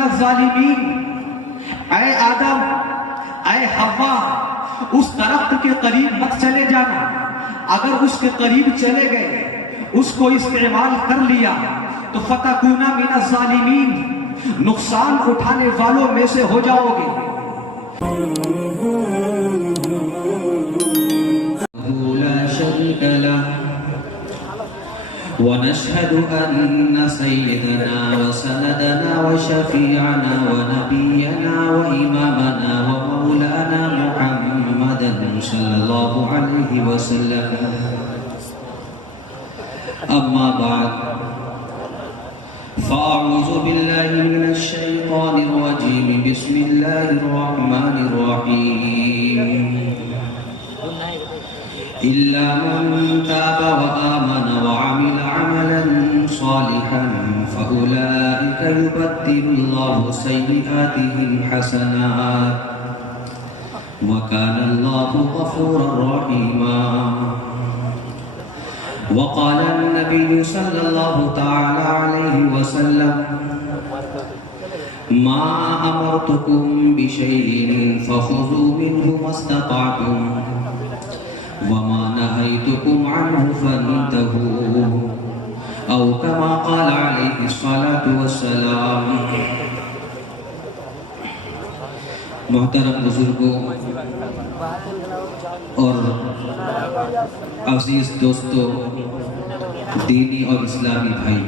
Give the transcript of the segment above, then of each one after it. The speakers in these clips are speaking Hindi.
मिनज़ ज़ालिमीन, ऐ आदम, ऐ हव्वा, उस दरख्त के करीब मत चले जाना। अगर उसके करीब चले गए, उसको इस्तेमाल कर लिया तो फतकूना मिनज़ ज़ालिमीन, नुकसान उठाने वालों में से हो जाओगे। ला शरीक लह वनशहदु अन्न सय्यदना व सनदना व शफीअना व नबियना व इमामना व मौलाना मुहम्मदन सल्लल्लाहु अलैहि वसल्लम। अम्मा बाद, फ़अऊज़ु बिल्लाहि मिनश शैतानिर रजीम, बिस्मिल्लाहिर रहमानिर रहीम। इल्ला मन ताबा व आमना व अमिला अमलन सालिहन फ़उलाइका युबद्दिलुल्लाहु सय्यिआतिहिम हसनात व काना अल्लाहु गफूरर रहीमा। वक़ाल नबी सल्लल्लाहु तआला अलैहि वसल्लम, मा अमरतुकुम बिशैइन फ़ख़ुज़ू मिन्हु मस्तताअतुम व मा नहयतुकुम अन्हु फंतहू, औ कमा क़ाल अलैहि सलातु वस्सलाम। मोहतरम बुजुर्गों और अजीज दोस्तों, दीनी और इस्लामी भाई,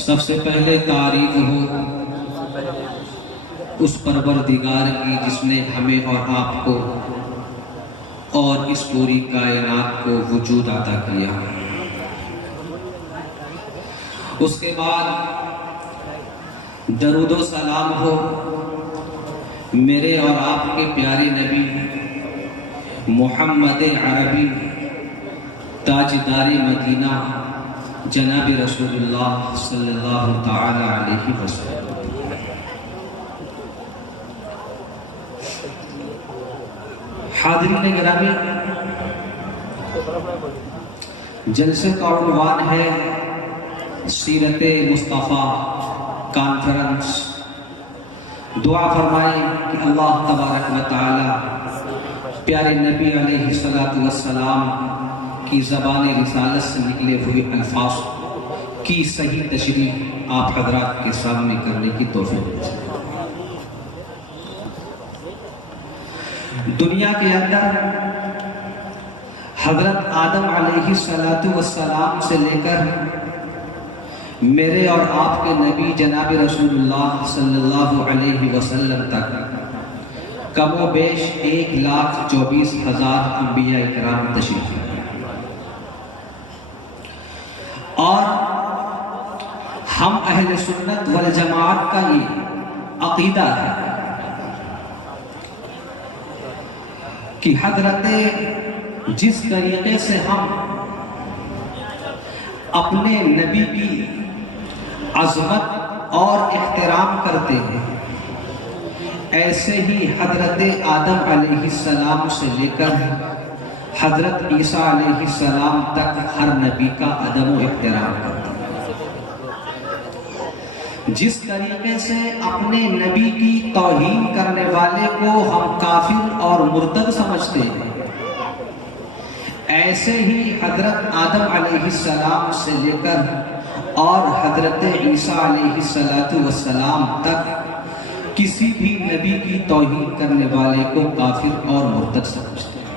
सबसे पहले तारीफ हो उस परवरदिगार की जिसने हमें और आपको और इस पूरी कायनात को वजूद अता किया। उसके बाद दरूदो सलाम हो मेरे और आपके प्यारे नबी मोहम्मद अरबी ताजदारी मदीना जनाब रसूलुल्लाह सल्लल्लाहु तआला अलैहि वसल्लम। हाज़रीन गिरामी, जलसे का उन्वान है सीरत मुस्तफ़ा कॉन्फ्रेंस। दुआ फरमाएं कि अल्लाह तबारक व तआला प्यारे नबी अलैहिस्सलातु वस्सलाम की ज़बान रिसालत से निकले हुए अल्फाज की सही तशरीह आप हज़रात के सामने करने की तौफीक दे। दुनिया के अंदर हज़रत आदम अलैहिस्सलातु वस्सलाम से लेकर मेरे और आपके नबी जनाब रसूलुल्लाह सल्लल्लाहु अलैहि वसल्लम तक कमो बेश 1,24,000 अंबिया इकराम तशरीफ लाए। और हम अहले सुन्नत वल जमाअत का ये अकीदा है कि हजरत जिस तरीके से हम अपने नबी की अज़मत और इख्तिराम करते हैं, ऐसे ही हजरत आदम अलैहिस्सलाम से लेकर हजरत ईसा अलैहिस्सलाम तक हर नबी का अदब व इख्तिराम करते हैं। जिस तरीके से अपने नबी की तौहीन करने वाले को हम काफिर और मुर्तद समझते हैं, ऐसे ही हजरत आदम अलैहिस्सलाम से लेकर और हजरत ईसा अलैहिस्सलातु वस्सलाम तक किसी भी नबी की तौहीन करने वाले को काफिर और मुर्तद समझते हैं।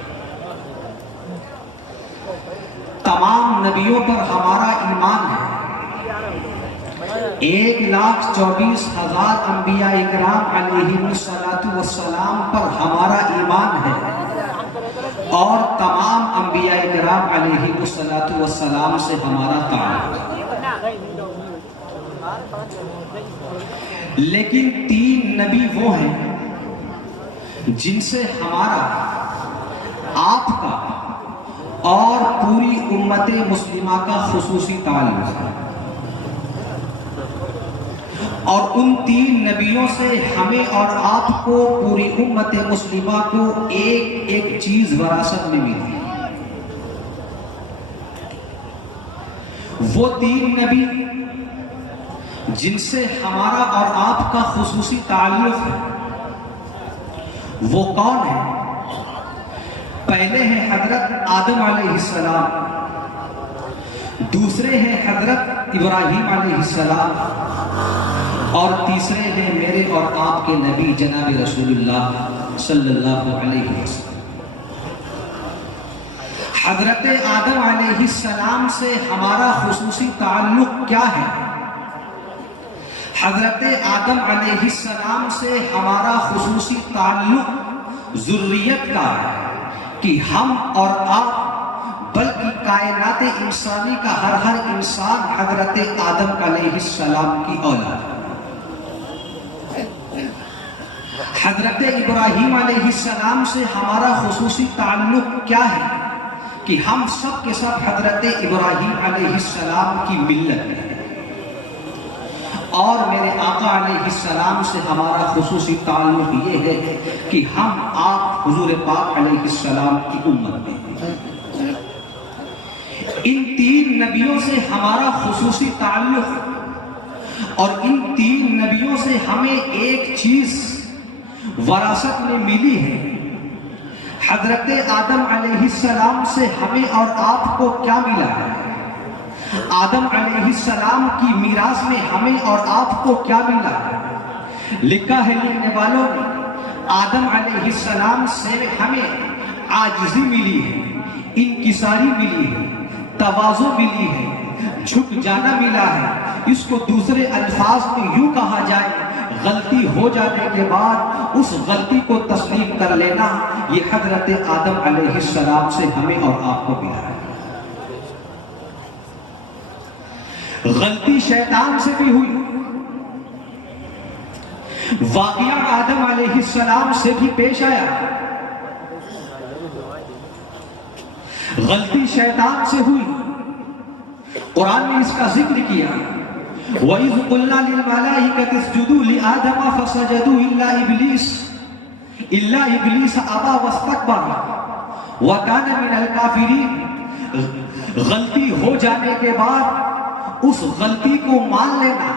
तमाम नबियों पर हमारा ईमान है। 1,24,000 अंबिया इकराम अलैहिमुस्सलातु वस्सलाम पर हमारा ईमान है और तमाम अंबिया इकराम अलैहिमुस्सलातु वस्सलाम से हमारा ताल्लुक है। लेकिन 3 नबी वो हैं जिनसे हमारा, आपका और पूरी उम्मत मुस्लिमा का खुसूसी ताल्लुक है। और उन 3 नबियों से हमें और आपको, पूरी उम्मत मुस्लिमा को एक एक चीज विरासत में मिली है। वो 3 नबी जिनसे हमारा और आपका खुसूसी ताल्लुक है, वो कौन है? पहले है हजरत आदम अलैहिस्सलाम, दूसरे हैं हजरत इब्राहीम अलैहिस्सलाम, और तीसरे हैं मेरे और आपके नबी जनाब रसूलुल्लाह सल्लल्लाहु अलैहि वसल्लम। हजरत आदम अलैहिस्सलाम से हमारा खुसूसी ताल्लुक क्या है? हजरत आदम अलैहिस्सलाम से हमारा खुसूसी ताल्लुक ज़ुर्रियत का है कि हम और आप, बल्कि कायनात इंसानी का हर इंसान हजरत आदम अलैहिस्सलाम की औलाद है। हजरत इब्राहीम अलैहिस्सलाम से हमारा खुसूसी ताल्लुक क्या है कि हम सब के सब हजरत इब्राहीम अलैहिस्सलाम की मिल्लत हैं। और मेरे आका अलैहिस्सलाम से हमारा खुसूसी ताल्लुक ये है कि हम आप हुजूर पाक अलैहिस्सलाम की उम्मत में। इन 3 नबियों से हमारा खुसूसी ताल्लुक, और इन 3 नबियों से हमें एक चीज वरासत में मिली है। हजरत आदम अलैहिस्सलाम से हमें और आपको क्या मिला है? आदम अलैहिस्सलाम की मीरास में हमें और आपको क्या मिला है? लिखा है लिखने वालों ने, आदम अलैहिस्सलाम से हमें आजिज़ी मिली है, इनकिसारी मिली है, तवाज़ु मिली है, झुक जाना मिला है। इसको दूसरे अल्फाज में यूं कहा जाए, गलती हो जाने के बाद उस गलती को तस्लीम कर लेना, ये हजरत आदम अलैहिस्सलाम से हमें और आपको मिला है। गलती शैतान से भी हुई, वाक़िया आदम अलैहिस्सलाम से भी पेश आया। गलती शैतान से हुई, कुरान ने इसका जिक्र किया, वइज़ क़ुल्ना लिल मलाइकति इसजुदू लिआदम फसजदू इल्ला इब्लीस अबा वस्तकबर व काना मिनल काफिरीन। गलती हो जाने के बाद उस गलती को मान लेना,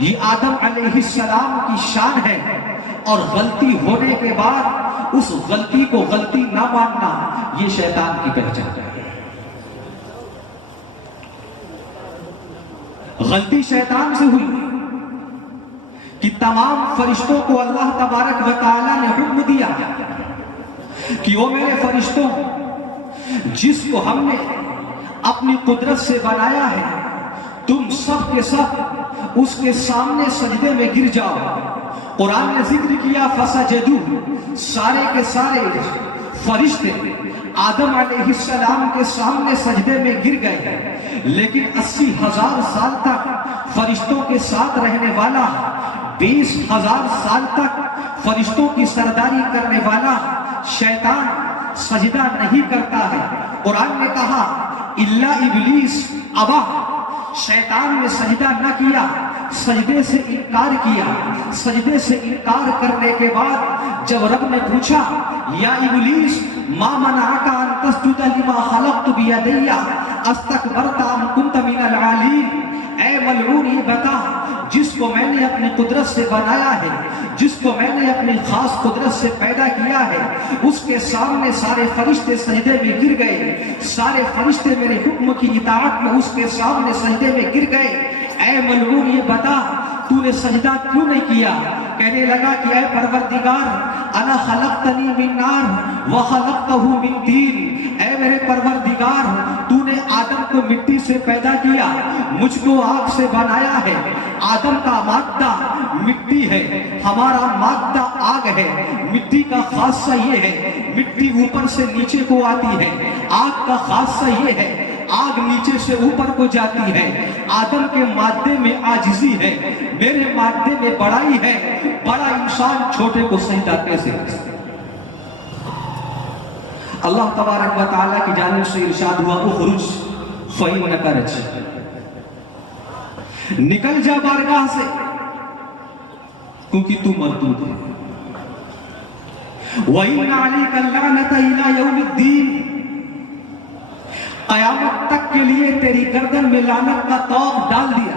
ये आदम अलैहिस्सलाम की शान है, और गलती होने के बाद उस गलती को गलती ना मानना, ये शैतान की पहचान है। गलती शैतान से हुई कि तमाम फरिश्तों को अल्लाह तबारक व तआला ने हुक्म दिया कि वो मेरे फरिश्तों, जिसको हमने अपनी कुदरत से बनाया है, तुम सब के सब उसके सामने सजदे में गिर जाओ। कुरान ने जिक्र किया फसजदू, सारे के सारे फरिश्ते आदम अलैहिस्सलाम के सामने सजदे में गिर गए। लेकिन 80,000 साल तक फरिश्तों के साथ रहने वाला, 20,000 साल तक फरिश्तों की सरदारी करने वाला शैतान सजदा नहीं करता है। कुरान ने कहा इल्ला इब्लीस अबा, शैतान ने सजदा न किया, सजदे से इनकार किया। सजदे से इनकार करने के बाद जब रब ने पूछा या इब्लीस मा मनाअका अन तस्जुदा लिमा खलक़तु बियदैया अस्तकबरता अम कुन्त मिनल आलीन। ऐ मलऊन, ये बता, जिसको मैंने अपनी कुदरत से बनाया है, जिसको मैंने अपनी खास कुदरत से पैदा किया है, उसके सामने सारे फरिश्ते सजदे में गिर गए। सारे फरिश्ते मेरे हुक्म की इताअत में उसके सामने सजदे में गिर गए। ऐ मलऊन, ये बता, तूने सजदा क्यों नहीं किया? कहने लगा कि ऐ परवरदिगार, अना खलक़तनी मिन नार व खलक़तहू मिन तीन। ऐ मेरे परवरदिगार, तूने आदम को मिट्टी से पैदा किया, मुझको आग से बनाया है। आदम का मादा मिट्टी है, हमारा मादा आग है। मिट्टी का खासा ये है, मिट्टी ऊपर से नीचे को आती है। आग का खासा ये है, आग नीचे से ऊपर को जाती है। आदम के मादे में आजिज़ी है, मेरे मादे में बड़ाई है। बड़ा इंसान छोटे को सजदा कैसे कर सकता? अल्लाह तबारक व तआला की जानिब से इरशाद हुआ, उखरुज फइन्नका रजीम, निकल जा बारगाह से, क्योंकि तू मरदूद है। व इन्ना अलैका लानता इला यौमिद्दीन, कयामत तक के लिए तेरी गर्दन में लानत का तौक डाल दिया।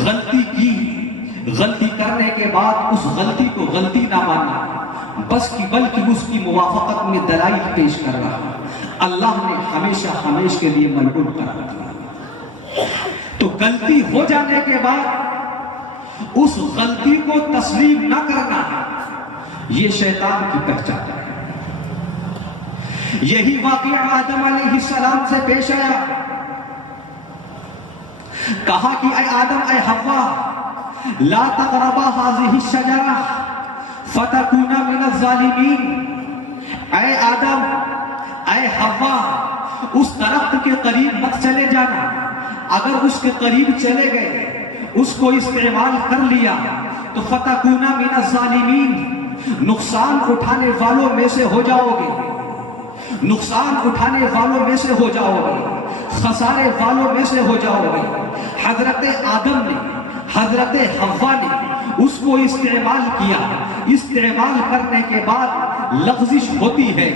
गलती की, गलती करने के बाद उस गलती को गलती ना मानना, बस की बल्कि उसकी मुवाफकत में दलाइल पेश कर रहा, अल्लाह ने हमेशा हमेश के लिए मलून कर दिया। तो गलती हो जाने के बाद उस गलती को तस्लीम न करना, ये शैतान की पहचान है। यही वाक़या आदम अलैहिस्सलाम से पेश आया। कहा कि ऐ आदम, ऐ हव्वा, ला तक़रबा हाज़िही शजरा फतकूना मिनज़ ज़ालिमीन। ऐ आदम, ऐ हव्वा, उस दरख्त के करीब मत चले जाना। अगर उसके करीब चले गए, उसको इस्तेमाल कर लिया, तो फतकूना मिनज़ ज़ालिमीन, नुकसान उठाने वालों में से हो जाओगे, नुकसान उठाने वालों में से हो जाओगे, खसारे वालों में से हो जाओगे। हजरत आदम ने, हजरत हव्वा ने उसको इस्तेमाल किया। इस्तेमाल करने के बाद लग़ज़िश होती है,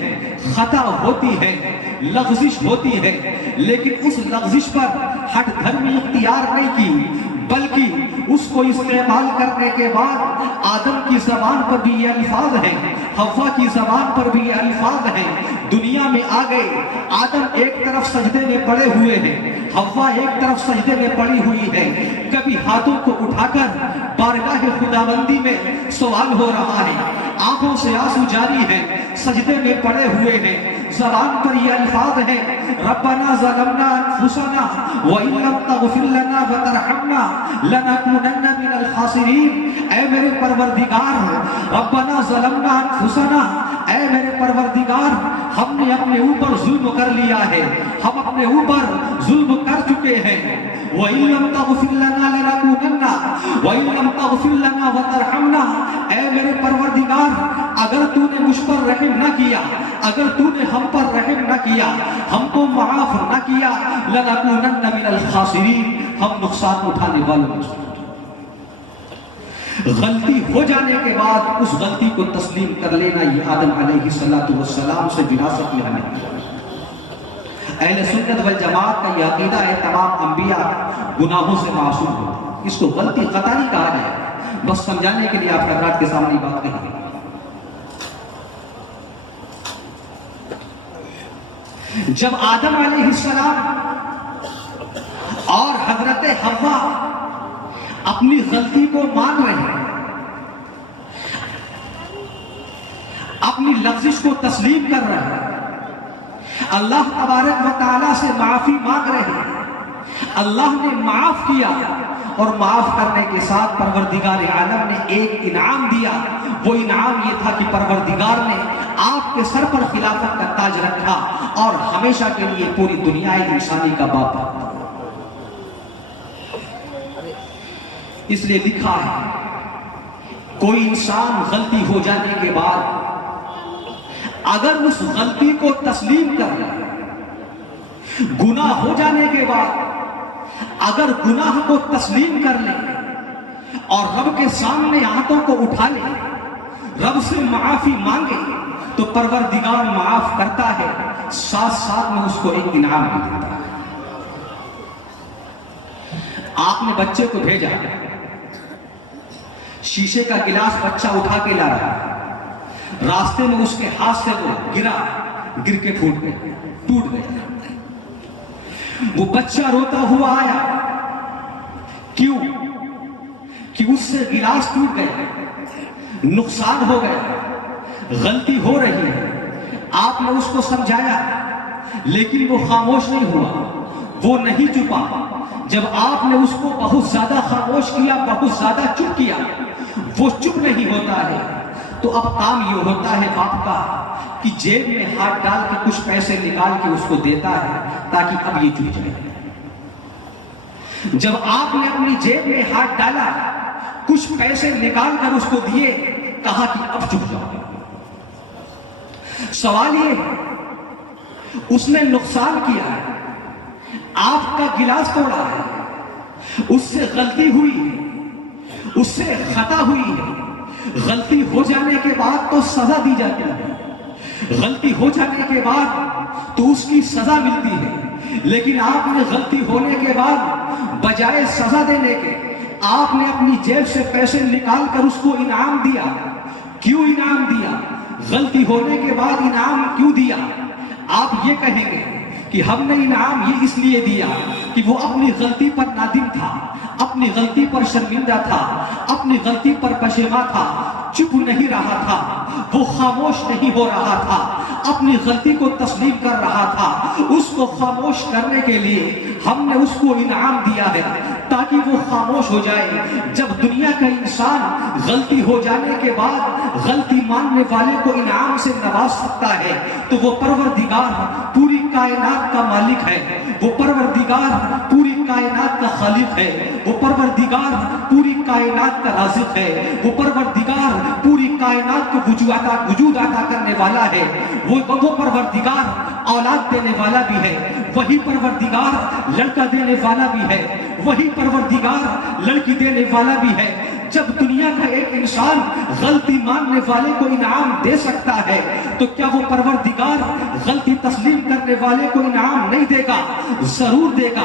खता होती है, लग़ज़िश होती है, लेकिन उस लग़ज़िश पर हट धर्मी इख्तियार नहीं की, बल्कि उसको इस्तेमाल करने के बाद आदम की जबान पर भी ये अल्फाज हैं, हव्वा की जबान पर भी ये अल्फाज हैं। दुनिया में आ गए, आदम एक तरफ सजदे में पड़े हुए हैं, हव्वा एक तरफ सजदे में पड़ी हुई है। कभी हाथों को उठाकर बारगाह खुदाबंदी में सवाल हो रहा है, आंखों से आंसू जारी है, सजदे में पड़े हुए हैं, ज़बान पर ये अल्फाज है, रब्बना ज़लमना अनफुसना व इन लम तग़फिर लना व तरहमना लनकूनन्ना मिनल खासिरीन। ऐ मेरे परवरदिगार, रब्बना ज़लमना अनफुसना, ऐ मेरे परवरदिगार, हमने अपने ऊपर जुल्म कर लिया है, हम अपने ऊपर जुल्म कर चुके हैं। व इन लम तग़फिर लना लनकूनन्ना व इन लम तग़फिर लना व तरहमना, ऐ मेरे परवरदिगार, अगर तूने मुझ पर रहम न किया, अगर तूने हम पर रहम न किया, हमको माफ न किया, लनकूनन्ना मिनल खासिरीन, हम नुकसान उठाने वालों में से। गलती हो जाने के बाद उस गलती को तस्लीम कर लेना, ये आदम अलैहिस्सलातु वस्सलाम से विरासत में हमें मिला। अहले सुन्नत वल जमात का यह अकीदा है, तमाम अंबिया गुनाहों से मासूम हो। इसको गलती खता नहीं कहा जाए, बस समझाने के लिए आप हज़रात के सामने बात कही। जब आदम अलैहिस्सलाम और हजरत हव्वा अपनी गलती को मान रहे हैं, अपनी लग़ज़िश को तस्लीम कर रहे हैं, अल्लाह तबारक व तआला से माफी मांग रहे हैं, अल्लाह ने माफ किया, और माफ करने के साथ परवरदिगार आलम ने एक इनाम दिया। वो इनाम ये था कि परवरदिगार ने आपके सर पर खिलाफत का ताज रखा और हमेशा के लिए पूरी दुनिया इंसानी का बाप है। इसलिए लिखा है, कोई इंसान गलती हो जाने के बाद अगर उस गलती को तस्लीम कर ले, गुनाह हो जाने के बाद अगर गुनाह को तस्लीम कर ले और रब के सामने हाथों को उठा ले, रब से माफी मांगे, तो परवरदिगार माफ करता है, साथ साथ में उसको एक इनाम भी देता है। आपने बच्चे को भेजा, शीशे का गिलास बच्चा उठा के ला रहा है, रास्ते में उसके हाथ से वो गिरा, गिर के फूट गया, टूट गया। वो बच्चा रोता हुआ आया, क्यों? कि उससे गिलास टूट गया, नुकसान हो गया, गलती हो रही है। आपने उसको समझाया, लेकिन वो खामोश नहीं हुआ, वो नहीं चुपा। जब आपने उसको बहुत ज्यादा खामोश किया, बहुत ज्यादा चुप किया, वो चुप नहीं होता है, तो अब काम ये होता है बाप का कि जेब में हाथ डाल के कुछ पैसे निकाल के उसको देता है, ताकि अब ये चुप जाए। जब आपने अपनी जेब में हाथ डाला, कुछ पैसे निकाल कर उसको दिए, कहा कि अब चुप जाओ। सवाल ये है, उसने नुकसान किया है, आपका गिलास तोड़ा है, उससे गलती हुई है, उससे खता हुई है। गलती हो जाने के बाद तो सजा दी जाती है, गलती हो जाने के बाद तो उसकी सजा मिलती है, लेकिन आपने गलती होने के बाद बजाय सजा देने के आपने अपनी जेब से पैसे निकाल कर उसको इनाम दिया। क्यों इनाम दिया? गलती होने के बाद इनाम क्यों दिया? आप ये कहेंगे कि हमने इनाम ये इसलिए दिया कि वो अपनी गलती पर नादिम था, अपनी गलती पर शर्मिंदा था, अपनी गलती पर पशेमा था, चुप नहीं रहा था, वो खामोश नहीं हो रहा था, अपनी गलती को तस्लीम कर रहा था। उसको खामोश करने के लिए हमने उसको इनाम दिया है ताकि वो खामोश हो जाए। जब दुनिया का इंसान गलती हो जाने के बाद गलती मानने वाले को इनाम से नवाज सकता है तो वो परवरदिगार पूरी कायनात का मालिक है, वो परवरदिगार पूरी कायनात का खालिक है, वो परवरदिगार पूरी कायनात का राज़िक है, वो परवरदिगार पूरी कायनात को वजूद अता करने वाला है। वो परवरदिगार औलाद देने वाला भी है, वही परवरदिगार लड़का देने वाला भी है, वही परवरदिगार लड़की देने वाला भी है। जब दुनिया का एक इंसान गलती मानने वाले को इनाम दे सकता है तो क्या वो परवरदिगार गलती तस्लीम करने वाले को इनाम नहीं देगा? जरूर देगा,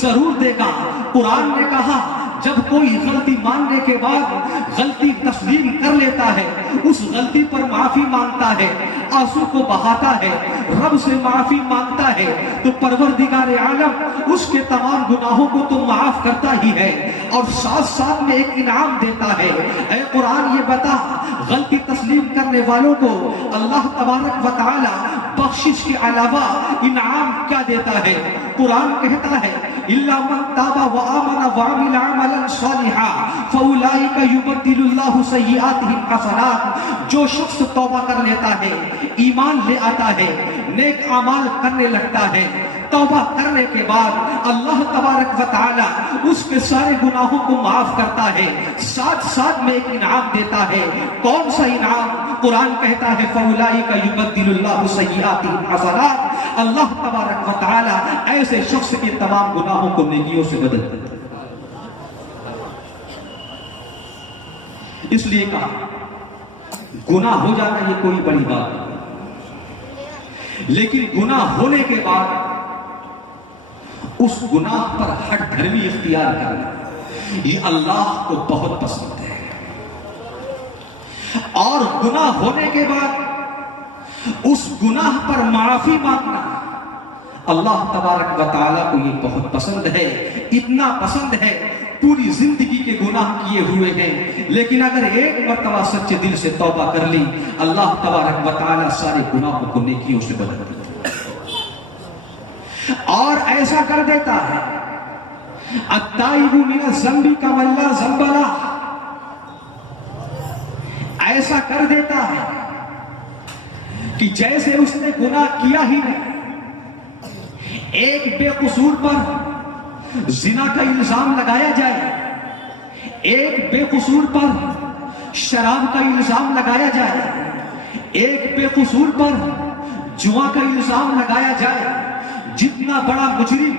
जरूर देगा। कुरान ने कहा जब कोई गलती मानने के बाद गलती तस्लीम कर लेता है, उस गलती पर माफी मांगता है, आंसू को बहाता है, रब से माफी मांगता है, तो परवरदिगार आलम उसके तमाम गुनाहों को तो माफ करता ही है और साथ साथ में एक इनाम देता है। ऐ कुरान ये बता, गलती तस्लीम करने वालों को अल्लाह तबारक व तआला बख्शिश के अलावा इनाम क्या देता है? कुरान कहता है इल्ला मन ताबा व आमना व अमिल अमलन सालिहा फउलाइका युबद्दिलुल्लाहु सय्यिआतिहिम हसनात। जो शख्स तौबा कर लेता है, ईमान ले आता है, नेक अमाल करने लगता है, तौबा करने के बाद अल्लाह तबारक व तआला उसके सारे गुनाहों को माफ करता है, साथ साथ में एक इनाम देता है। कौन सा इनाम? कुरान कहता है फउलाइका युबद्दिलुल्लाहु सय्यिआतिहिम हसनात। अल्लाह तबारक व तआला ऐसे शख्स के तमाम गुनाहों को नेकियों से बदल देता है। इसलिए कहा गुनाह हो जाना ये कोई बड़ी बात नहीं, लेकिन गुनाह होने के बाद उस गुनाह पर हट धर्मी इख्तियार करना ये अल्लाह को बहुत पसंद है। और गुनाह होने के बाद उस गुनाह पर माफी मांगना अल्लाह तबारक व तआला को ये बहुत पसंद है। इतना पसंद है पूरी जिंदगी के गुनाह किए हुए हैं, लेकिन अगर एक मर्तबा सच्चे दिल से तौबा कर ली, अल्लाह तबारक व तआला सारे गुनाहों को नेकियों से बदल देता और ऐसा कर देता है अत्ताइबु मिन ज़ंबि कमल्ला ज़ंबला। ऐसा कर देता है कि जैसे उसने गुनाह किया ही नहीं। एक बेकसूर पर जिना का इल्जाम लगाया जाए, एक बेकसूर पर शराब का इल्जाम लगाया जाए, एक बेकसूर पर जुआ का इल्जाम लगाया जाए, जितना बड़ा मुजरिम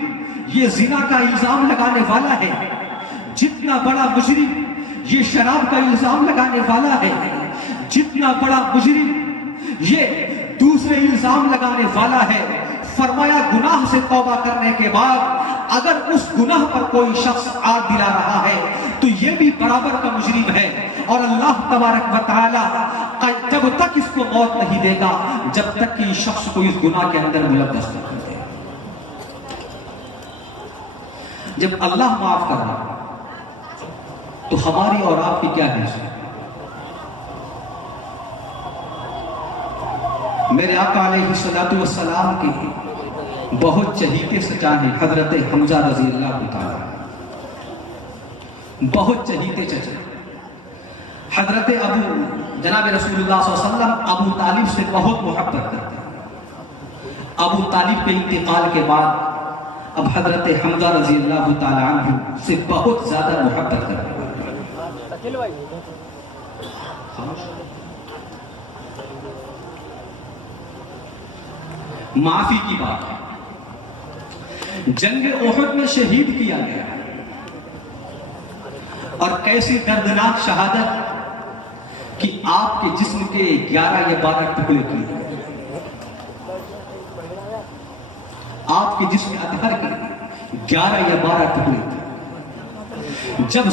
ये जिना का इल्जाम लगाने वाला है, जितना बड़ा मुजरिम ये शराब का इल्जाम लगाने वाला है, जितना बड़ा मुजरिम ये दूसरे इल्जाम लगाने वाला है, फरमाया गुनाह से तौबा करने के बाद अगर उस गुनाह पर कोई शख्स आग दिला रहा है तो ये भी बराबर का मुजरिम है। और अल्लाह तबारक व तआला जब तक इसको मौत नहीं देगा जब तक कि इस शख्स को इस गुनाह के अंदर मुलव्वस न कर दे। जब अल्लाह माफ कर रहा तो हमारी और आपकी क्या हैसियत? मेरे आका अलैहिस्सलातु वस्सलाम की बहुत चहीते सच्चा है हजरत हमजा रजी अल्लाह ताला, बहुत चहीते चचा हजरत जनाब रसूलुल्लाह सल्लल्लाहु अलैहि वसल्लम अबू तालिब से बहुत मोहब्बत करते हैं। अबू तालिब के इंतकाल के बाद अब हजरत हमजा रजी अल्लाह ताला अन्हु से बहुत ज्यादा मोहब्बत करते हैं। माफी की बात है, जंग ओहद में शहीद किया गया और कैसी दर्दनाक शहादत कि आपके जिस्म के 11 या 12 टुकड़े किए। आपके जिस्म अतहर के 11 या 12 टुकड़े थे। जब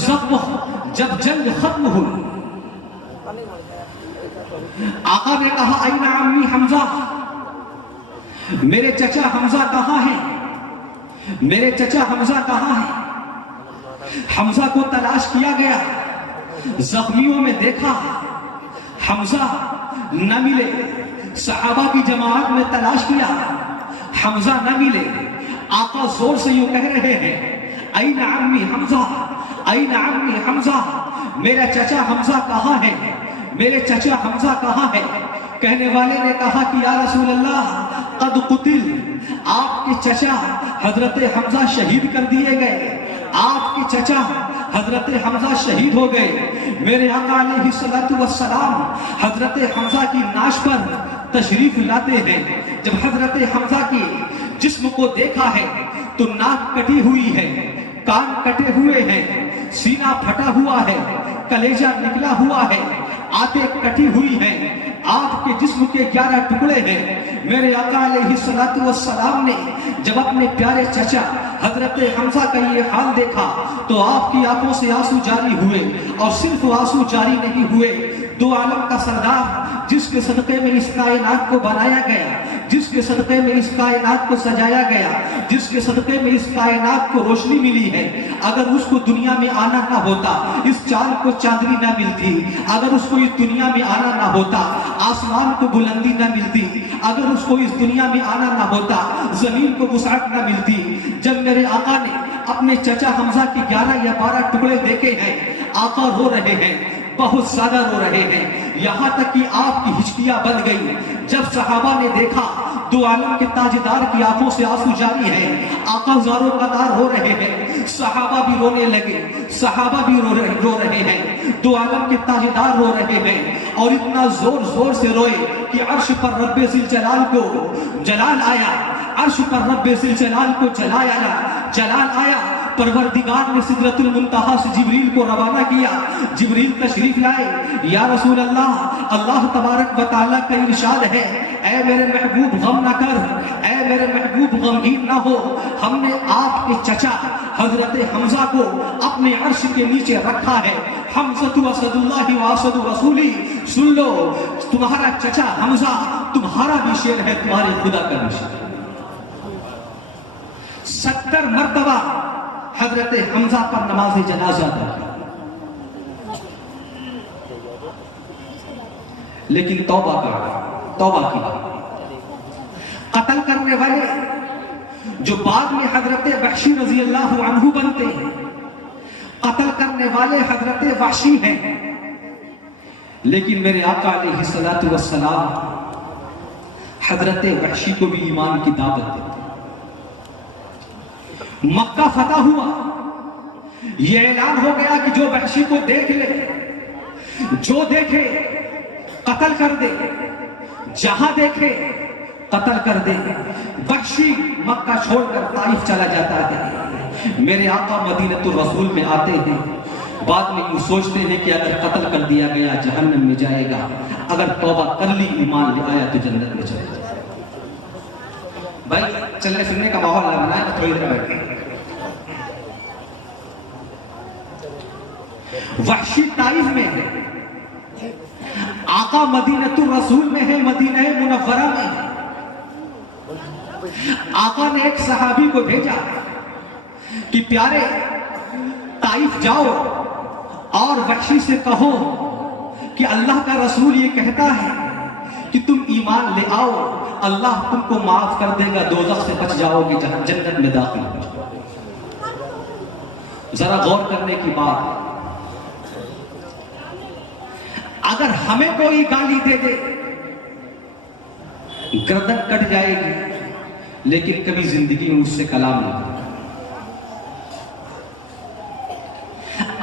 जंग खत्म हुई, आका ने कहा आईना अम्मी हमजा, मेरे चचा हमजा कहां हैं, मेरे चचा हमजा कहां हैं। हमजा को तलाश किया गया, जख्मियों में देखा, हमजा न मिले। सहाबा की जमात में तलाश किया, हमजा न मिले। आका जोर से यूं कह रहे हैं आईना अम्मी हमजा, आईना अम्मी हमजा, मेरा चचा हमजा कहां है, मेरे चचा हमजा कहां है। कहने वाले ने कहा कि या रसूल अल्लाह कद कुतिल, आपके चचा हजरत हमजा शहीद कर दिए गए, आपके चचा हजरत हमजा शहीद हो गए। मेरे आका अलैहिस्सलातु वस्सलाम हजरत हमजा की नाश पर तशरीफ लाते हैं। जब हजरत हमजा की जिस्म को देखा है तो नाक कटी हुई है, कान कटे हुए हैं, सीना फटा हुआ है, कलेजा निकला हुआ है, आंतें कटी हुई हैं, आपके जिस्म के 11 टुकड़े हैं। मेरे आका अलैहिस्सलातु वस्सलाम ने जब अपने प्यारे चचा हजरत हमजा का ये हाल देखा तो आपकी आंखों से आंसू जारी हुए, और सिर्फ आंसू जारी नहीं हुए, दो आलम का सरदार जिसके सदक़े में इस कायनात को बनाया गया, जिसके सदक़े में इस कायनात को सजाया गया, जिसके सदक़े में इस कायनात को रोशनी मिली है, अगर उसको दुनिया में आना ना होता, इस चांद को चांदनी ना मिलती, अगर उसको इस दुनिया में आना ना होता, आसमान को बुलंदी ना मिलती, अगर उसको इस दुनिया में आना ना होता, जमीन को वुसअत ना मिलती। जब मेरे आका ने अपने चचा हमजा के 11 या 12 टुकड़े देखे हैं, आका रो रहे हैं, बहुत ज्यादा रो रहे हैं, यहां तक कि आपकी हिचकियां बंध गई। जब सहाबा ने देखा दो आलम के ताजदार की आंखों से आंसू जारी है, आका ज़ारो कतार हो रहे हैं, सहाबा भी रोने लगे, सहाबा भी रो रहे हैं, दो आलम के ताजदार रो रहे हैं, और इतना जोर जोर से रोए कि अर्श पर रब्बे जिल जलाल को जलाल आया, अर्श पर रब्बे जिल जलाल को जलाल आया। परवरदिगार ने सिदरतुल मुंतहा से जिब्रील को रवाना किया, जिब्रील तशरीफ लाए, या रसूल अल्लाह, अल्लाह तबारक व तआला का इरशाद है, ऐ मेरे महबूब गम न कर, ऐ मेरे महबूब गमगीन ना हो, हमने आपके चचा हजरत हमजा को अपने अर्श के नीचे रखा है। हमज़तु असदुल्लाहि व असदु रसूली, सुन लो, तुम्हारा चचा हमजा तुम्हारा भी शेर है, तुम्हारे खुदा का भी शेर। 70 मरतबा हजरत हमजा पर नमाज जनाजा अदा की, लेकिन तौबा की कत्ल करने वाले जो बाद में हजरत वहशी रजी अल्लाह अन्हु बनते हैं, कत्ल करने वाले हजरत वहशी हैं, लेकिन मेरे आका अलैहिस्सलातु वस्सलाम हजरत वहशी को भी ईमान की दावत देते। मक्का फतह हुआ, यह ऐलान हो गया कि जो वहशी को देख ले, जो देखे कत्ल कर दे, जहां देखे कत्ल कर दे। वहशी मक्का छोड़कर ताइफ चला जाता है। मेरे आका मदीनतुर रसूल में आते हैं, बाद में यूं सोचते हैं कि अगर कत्ल कर दिया गया जहन्नम में जाएगा, अगर तौबा कर ली ईमान ले आया तो जन्नत में चला जाएगा। भाई चलने फिरने का माहौल ना बनाए तो थोड़ी देर बैठे। वहशी ताइफ में है, आका मदीनतुर रसूल में है, मदीना मुनव्वरा में है। आका ने एक सहाबी को भेजा कि प्यारे ताइफ जाओ और वहशी से कहो कि अल्लाह का रसूल ये कहता है कि तुम ईमान ले आओ, अल्लाह तुमको माफ कर देगा, दोज़ख से बच जाओगे, जन्नत में दाखिल हो जाओगे। जरा गौर करने की बात है, अगर हमें कोई गाली दे दे गर्दन कट जाएगी, लेकिन कभी जिंदगी में उससे कलाम नहीं।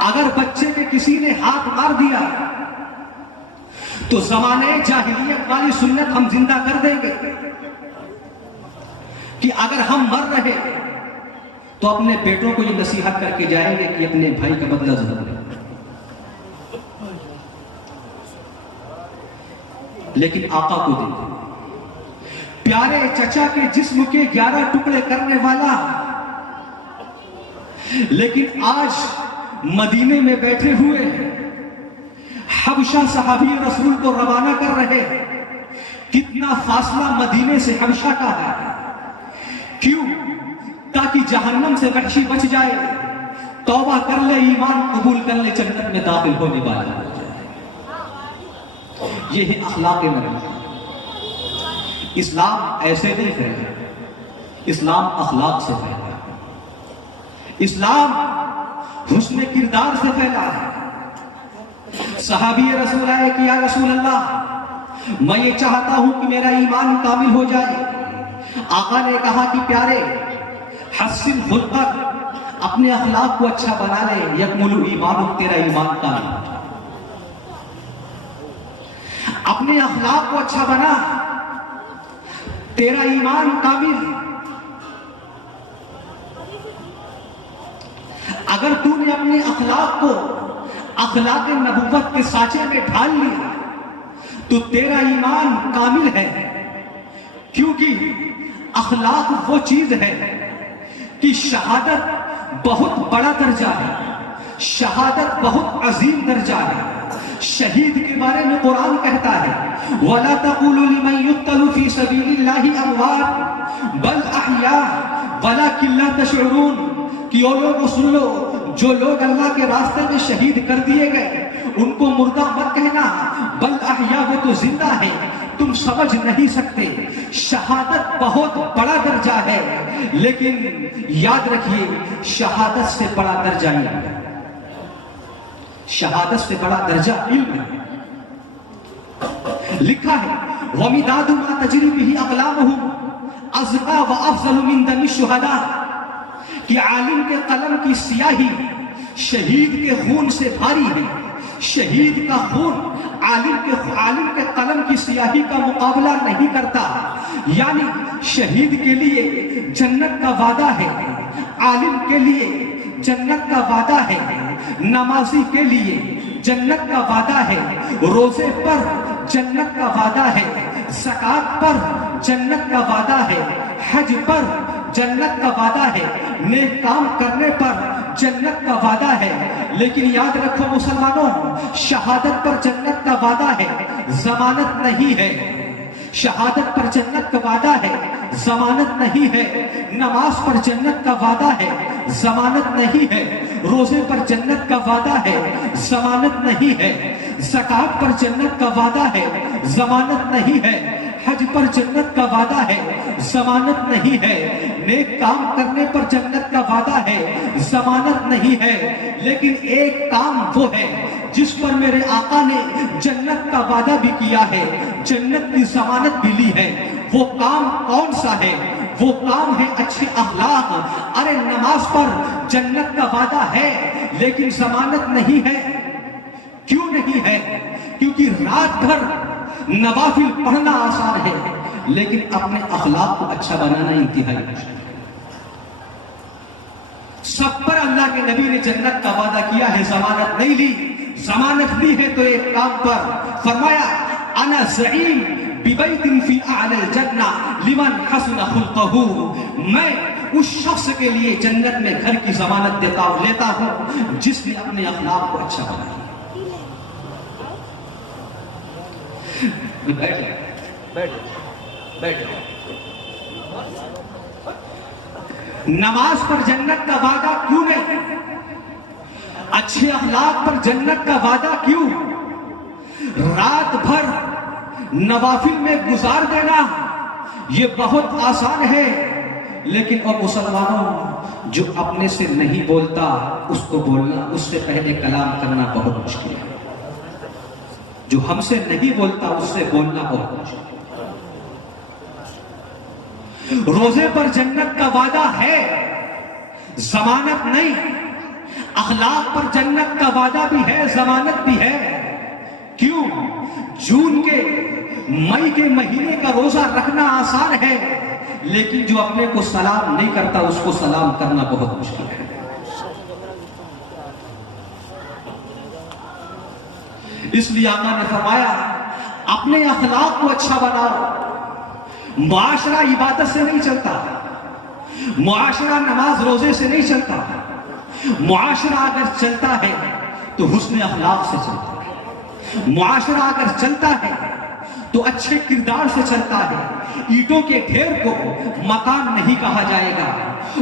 अगर बच्चे के किसी ने हाथ मार दिया तो ज़माने जाहिलियत वाली सुन्नत हम जिंदा कर देंगे कि अगर हम मर रहे तो अपने बेटों को ये नसीहत करके जाएंगे कि अपने भाई का बदला जरूर लें। लेकिन आका को देखो, प्यारे चचा के जिस्म के 11 टुकड़े करने वाला, लेकिन आज मदीने में बैठे हुए हबशा सहाबी रसूल को रवाना कर रहे। कितना फासला मदीने से हबशा का है। क्यों? ताकि जहन्नम से वहशी बच जाए, तौबा कर ले, ईमान कबूल कर ले, जन्नत में दाखिल होने वाला हो जाए। यह है अखलाक नबी। इस्लाम ऐसे नहीं फैला, इस्लाम अखलाक से फैला। इस्लाम हुस्न किरदार से फैला है। सहाबी रसूल आए कि या रसूल अल्लाह, मैं ये चाहता हूं कि मेरा ईमान कामिल हो जाए। आका ने कहा कि प्यारे, हस्सिन खुल्क़क, अपने अखलाक को अच्छा बना ले, यकमुलु ईमानुक, तेरा ईमान कामिल। अपने अखलाक को अच्छा बना, तेरा ईमान कामिल। अगर तूने अपने अखलाक को अखलाक नबुव्वत के साँचे में ढाल लिया तो तेरा ईमान कामिल है। क्योंकि अखलाक वो चीज है कि शहादत बहुत बड़ा दर्जा है, शहादत बहुत अजीम दर्जा है। शहीद के बारे में कुरान कहता है, वला तक़ूलू लिमन युक़्तलू फी सबीलिल्लाहि अमवात बल अहया वलाकिन ला तशऊरून, कि ओ लोग सुन लो, जो लोग अल्लाह के रास्ते में शहीद कर दिए गए उनको मुर्दा मत कहना, बल अहया, वो तो जिंदा है, तुम समझ नहीं सकते। शहादत बहुत बड़ा दर्जा है, लेकिन याद रखिए शहादत से बड़ा दर्जा इल्म है। शहादत से बड़ा दर्जा इल्म है। लिखा है, वमिदादु मा तजरी बिही अक़लामुहुम अज़का व अफ़ज़लु मिन दमि शुहदा, कि आलिम के कलम की स्याही शहीद के खून से भारी है। शहीद का खून आलिम के कलम की स्याही का मुकाबला नहीं करता। यानी शहीद के लिए जन्नत का वादा है, आलिम के लिए जन्नत का वादा है, नमाजी के लिए जन्नत का वादा है, रोजे पर जन्नत का वादा है, ज़कात पर जन्नत का वादा है, हज पर जन्नत का वादा है, नेक काम करने पर जन्नत का वादा है। लेकिन याद रखो मुसलमानों, शहादत पर जन्नत का वादा है, जमानत नहीं है। शहादत पर जन्नत का वादा है, जमानत नहीं है। नमाज पर जन्नत का वादा है, जमानत नहीं है। रोजे पर जन्नत का वादा है, जमानत नहीं है। ज़कात पर जन्नत का वादा है, जमानत नहीं है। हज पर जन्नत का वादा है, जमानत नहीं है। नेक काम करने पर जन्नत का वादा है, जमानत नहीं है। लेकिन एक काम वो है जिस पर मेरे आका ने जन्नत का वादा भी किया है, जन्नत की जमानत भी ली है। वो काम कौन सा है? वो काम है अच्छे अखलाक। अरे नमाज पर जन्नत का वादा है, लेकिन जमानत नहीं है। क्यों नहीं है? क्योंकि रात भर नवाफिल पढ़ना आसान है, लेकिन अपने अखलाक को अच्छा बनाना इंतहाई मुश्किल है। सब पर अल्लाह के नबी ने जन्नत का वादा किया है, जमानत नहीं ली। जमानत ली है तो एक काम पर फरमाया, अना ज़ईम बिबैतिन फी अअलल जन्ना लिमन हसना खुल्क़हू, मैं उस शख्स के लिए जन्नत में घर की जमानत लेता हूं जिसने अपने अखलाक को अच्छा बनाया। बैठ। नमाज पर जन्नत का वादा क्यों नहीं? अच्छे अखलाक पर जन्नत का वादा क्यों? रात भर नवाफिल में गुजार देना ये बहुत आसान है, लेकिन और मुसलमानों, जो अपने से नहीं बोलता उसको बोलना, उससे पहले कलाम करना बहुत मुश्किल है। जो हमसे नहीं बोलता उससे बोलना बहुत मुश्किल है। रोजे पर जन्नत का वादा है, जमानत नहीं। अखलाक पर जन्नत का वादा भी है, जमानत भी है। क्यों? जून के मई के महीने का रोजा रखना आसान है, लेकिन जो अपने को सलाम नहीं करता उसको सलाम करना बहुत मुश्किल है। इसलिए आका ने फरमाया, अपने अखलाक को अच्छा बनाओ। मुआशरा इबादत से नहीं चलता, मुआशरा नमाज रोजे से नहीं चलता। मुआशरा अगर चलता है तो हुस्न अखलाक से चलता है। मुआशरा अगर चलता है तो अच्छे किरदार से चलता है। ईंटों के ढेर को मकान नहीं कहा जाएगा,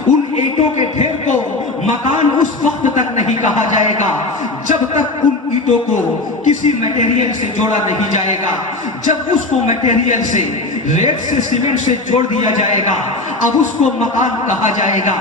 उन ईंटों के ढेर को मकान उस वक्त तक नहीं कहा जाएगा जब तक उन ईंटों को किसी मटेरियल से जोड़ा नहीं जाएगा। जब उसको मटेरियल से, रेत से, सीमेंट से जोड़ दिया जाएगा, अब उसको मकान कहा जाएगा।